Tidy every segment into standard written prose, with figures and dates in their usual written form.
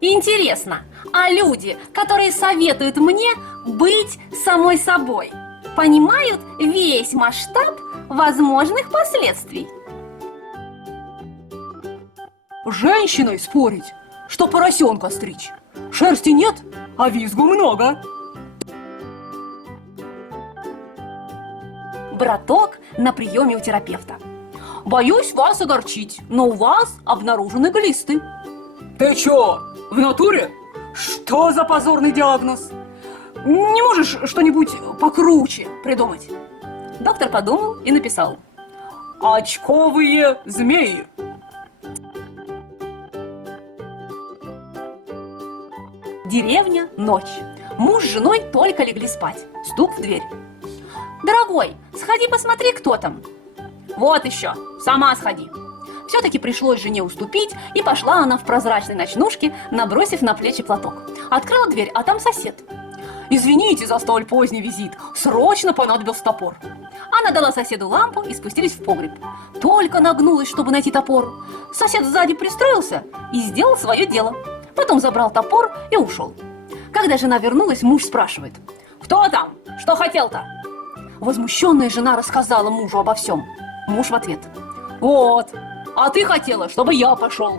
Интересно, а люди, которые советуют мне быть самой собой, понимают весь масштаб возможных последствий? Женщиной спорить, что поросенка стричь. Шерсти нет, а визгу много. Браток на приеме у терапевта. Боюсь вас огорчить, но у вас обнаружены глисты. Ты чё, в натуре? Что за позорный диагноз? Не можешь что-нибудь покруче придумать? Доктор подумал и написал: очковые змеи. Деревня, ночь. Муж с женой только легли спать. Стук в дверь. Дорогой, сходи посмотри, кто там. Вот еще, сама сходи. Все-таки пришлось жене уступить, и пошла она в прозрачной ночнушке, набросив на плечи платок. Открыла дверь, а там сосед. Извините за столь поздний визит, срочно понадобился топор. Она дала соседу лампу и спустились в погреб. Только нагнулась, чтобы найти топор. Сосед сзади пристроился и сделал свое дело. Потом забрал топор и ушел. Когда жена вернулась, муж спрашивает: кто там? Что хотел-то? Возмущенная жена рассказала мужу обо всем. Муж в ответ: вот, а ты хотела, чтобы я пошел.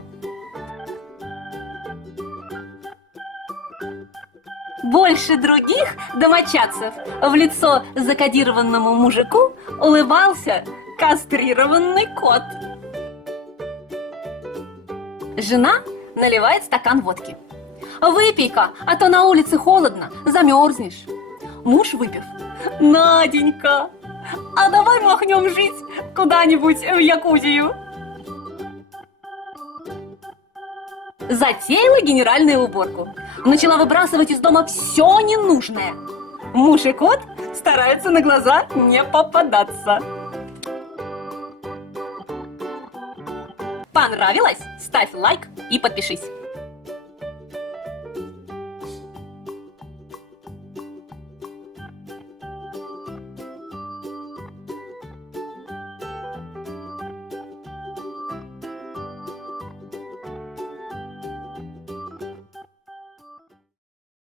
Больше других домочадцев в лицо закодированному мужику улыбался кастрированный кот. Жена наливает стакан водки. Выпей-ка, а то на улице холодно, замерзнешь. Муж, выпив: Наденька, а давай махнем жить куда-нибудь в Якутию. Затеяла генеральную уборку. Начала выбрасывать из дома все ненужное. Муж и кот стараются на глаза не попадаться. Понравилось? Ставь лайк и подпишись.